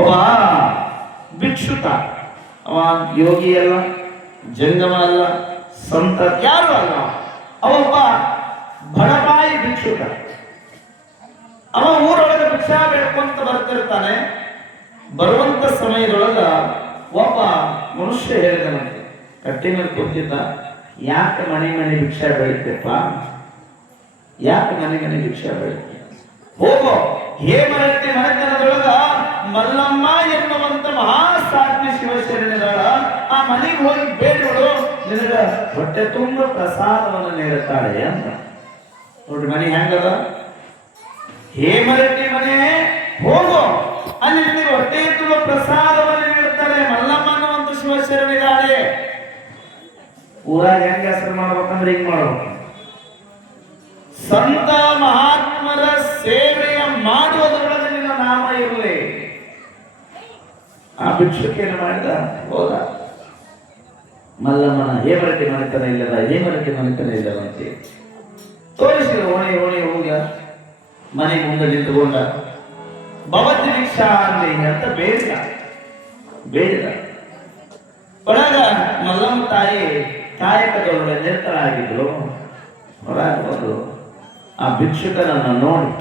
ಒಬ್ಬ ಭಿಕ್ಷುಕ, ಅವ ಯೋಗಿ ಅಲ್ಲ, ಜಂಗಮ ಅಲ್ಲ, ಸಂತ ಯಾರು ಅಲ್ಲ, ಅವೊಬ್ಬ ಬಡಪಾಯಿ ಭಿಕ್ಷುಕ. ಅವ ಊರೊಳಗೆ ಭಿಕ್ಷಾ ಬೇಡ್ಕೊಂತ ಬರ್ತಿರ್ತಾನೆ. ಬರುವಂತ ಸಮಯದೊಳಗ ಒಬ್ಬ ಮನುಷ್ಯ ಹೇಳಿದನಂತೆ, ಕಟ್ಟಿ ಮೇಲೆ ಕೂತಿದ್ದ, ಯಾಕೆ ಮನೆ ಮನೆ ಭಿಕ್ಷಾ ಬೆಳಿತಪ್ಪ, ಯಾಕೆ ಮನೆ ಮನೆ ಭಿಕ್ಷಾ ಬೆಳಿತ, ಹೋಗೋ ಹೇಮರಟ್ಟಿ ಮನೆತನದೊಳಗ ಮಲ್ಲಮ್ಮ ಎನ್ನುವಂತ ಮಹಾಸಾಧ್ವಿ ಶಿವಶರಣಗಳ ಆ ಮನೆಗೆ ಹೋಗಿ ಬೇಡೋಳು, ನಿನಗ ಹೊಟ್ಟೆ ತುಂಬ ಪ್ರಸಾದವನ್ನು ನೀಡುತ್ತಾಳೆ ಅಂತ. ನೋಡ್ರಿ ಮನೆ ಹೆಂಗದ, ಹೇಮರಟ್ಟಿ ಮನೆ, ಹೋಗೋ ಅಲ್ಲಿ ನಿನಗೆ ಹೊಟ್ಟೆ ತುಂಬ ಪ್ರಸಾದವನ್ನು ನೀಡುತ್ತಾರೆ, ಮಲ್ಲಮ್ಮ ಅನ್ನುವಂತ ಶಿವಶರಣಿಗಾಳೆ. ಊರಾಗ ಹೆಂಗ ಹೆಸರು ಮಾಡ್ಬೇಕಂದ್ರೆ ಹಿಂಗ್ ಮಾಡ್ಬೇಕು, ಸಂತ ಮಹಾತ್ಮರ ಸೇವೆಯ ಮಾಡುವುದರೊಳಗೆ ನಿನ್ನ ನಾಮ ಇರಲಿ. ಆ ಭಿಕ್ಷುಕೇನು ಮಾಡಿದ, ಹೋದ ಮಲ್ಲಮ್ಮನ ಹೇಮರಟ್ಟಿ ಮನೆತನ ಇಲ್ಲದ, ಹೇಮರಟ್ಟಿ ಮನೆತನ ಇಲ್ಲದ ಅಂತ ತೋರಿಸಿದ. ಓಣಿ ಓಣಿ ಹೋಗ ಮನೆ ಮುಂದೆ ನಿಂತುಕೊಂಡ, ಭವತಿ ಭಿಕ್ಷಾ ಅಂತ ಬೇಡಿದ. ಒಳಗ ಮಲ್ಲಮ್ಮ ತಾಯಿ ಕಾಯಕದೊಳಗೆ ನಿರತರಾಗಿದ್ರು. ಹೊರಗೆ ಬಂದು ಆ ಭಿಕ್ಷುಕನನ್ನು ನೋಡಿ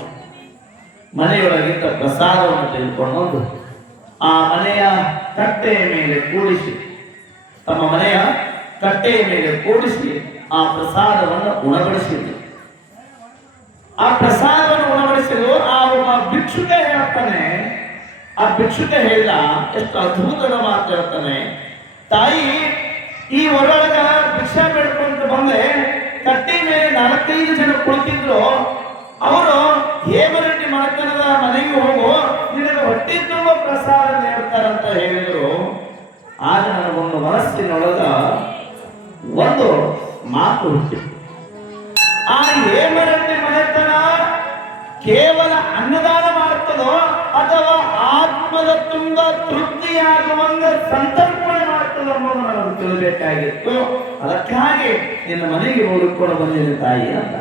ಮನೆಯೊಳಗಿದ್ದ ಪ್ರಸಾದವನ್ನು ತೆಗೆದುಕೊಂಡು ಬಂದು ಆ ಮನೆಯ ಕಟ್ಟೆಯ ಮೇಲೆ ಕೂಡಿಸಿ, ತಮ್ಮ ಮನೆಯ ಕಟ್ಟೆಯ ಮೇಲೆ ಕೂಡಿಸಿ ಆ ಪ್ರಸಾದವನ್ನು ಉಣಬಡಿಸಿದ್ರು. ಆ ಪ್ರಸಾದವನ್ನು ಉಣಬಡಿಸಲು ಆ ಒಬ್ಬ ಭಿಕ್ಷುಕ ಹೇಳ್ತಾನೆ, ಆ ಭಿಕ್ಷುಕ ಹೇಳಿದ ಎಷ್ಟು ಅದ್ಭುತದ ಮಾತು ಹೇಳ್ತಾನೆ, ತಾಯಿ ಈ ಹೊರೊಳಗ ಭಿಕ್ಷಾ ಬೇಡ್ಕೊಂಡು ಬಂದೆ, ಕಟ್ಟಿ ಮೇಲೆ 4-5 ಜನ ಕುಳಿತಿದ್ರು. ಅವರು ಹೇಮರೆಡ್ಡಿ ಮನೆತನದ ಮನೆಗೆ ಹೋಗು, ನಿನಗೆ ಹೊಟ್ಟೆ ತುಂಬ ಪ್ರಸಾದ ನೀಡ್ತಾರಂತ ಹೇಳಿದ್ರು. ಆಗ ನನಗೊಂದು ಮನಸ್ಸಿನೊಳಗ ಒಂದು ಮಾತು ಹುಟ್ಟಿತು. ಆ ಹೇಮರೆಡ್ಡಿ ಮನೆತನ ಕೇವಲ ಅನ್ನದಾನ ಮಾಡುತ್ತದೋ ಅಥವಾ ಆತ್ಮದ ತುಂಬ ತೃಪ್ತಿಯಾಗುವಂಗ ಸಂತರ್ಪಣೆ ಮಾಡ್ತದೋ ಅನ್ನೋದು ನನಗೆ ತಿಳಿಬೇಕಾಗಿತ್ತು. ಅದಕ್ಕಾಗಿ ನಿನ್ನ ಮನೆಗೆ ಹುಡುಕೊಂಡು ಬಂದಿದ್ದೆ ತಾಯಿ ಅಂತ.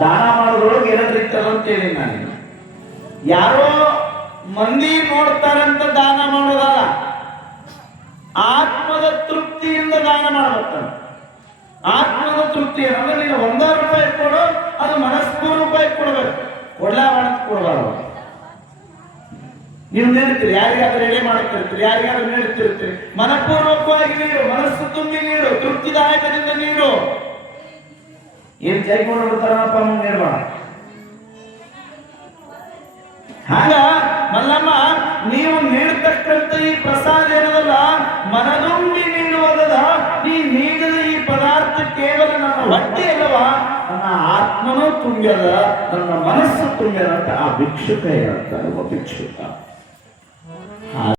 ದಾನ ಮಾಡೋದ್ರೊಳಗೆ ಎರಡು ಇರ್ತದಂತೇಳಿ ನಾನು, ಯಾರೋ ಮಂದಿ ನೋಡ್ತಾರಂತ ದಾನ ಮಾಡೋದಲ್ಲ, ಆತ್ಮದ ತೃಪ್ತಿಯಿಂದ ದಾನ ಮಾಡ್ಬೇಕಂತ. ಆತ್ಮದ ತೃಪ್ತಿ ಅಂದ್ರೆ ನೀನು 1 ರೂಪಾಯಿ ಕೊಡು, ಅದು ಮನಸ್ಪೂರ್ವಕವಾಗಿ ಕೊಡ್ಬೇಕು, ಕೊಡ್ಲಾ ಮಾಡಕ್ ಕೊಡಬಾರ್ದು. ನೀವು ನೀಡ್ತೀರಿ, ಯಾರಿಗಾದ್ರೂ ರೆಡಿ ಮಾಡುತ್ತಿರ್ತೀರಿ, ಯಾರಿಗಾದ್ರೂ ನೀಡುತ್ತಿರ್ತೀರಿ, ಮನಪೂರ್ವಕವಾಗಿ ನೀರು, ಮನಸ್ಸು ತುಂಬಿ ನೀರು, ತೃಪ್ತಿದಾಯಕದಿಂದ ನೀರು. ಏನ್ ಜೈಕೊಂಡು ಬಿಡ್ತಾರಪ್ಪ ನೀರ್ಮಾಡ. ಹಾಗ ಮಲ್ಲಮ್ಮ, ನೀವು ನೀಡತಕ್ಕಂಥ ಈ ಪ್ರಸಾದ ಏನದಲ್ಲ, ಮನದುಂಬಿ ನೀಡುವುದದ. ನೀ ನೀಡಿದ ಈ ಪದಾರ್ಥ ಕೇವಲ ನನ್ನ ಹೊಟ್ಟೆ ಅಲ್ಲವಾ, ನನ್ನ ಆತ್ಮನೂ ತುಂಬ್ಯದ, ನನ್ನ ಮನಸ್ಸು ತುಂಬ್ಯದ ಅಂತ ಆ ಭಿಕ್ಷುಕ ಹೇಳ್ತಾರೆ. ಒಬ್ಬ ಭಿಕ್ಷುಕ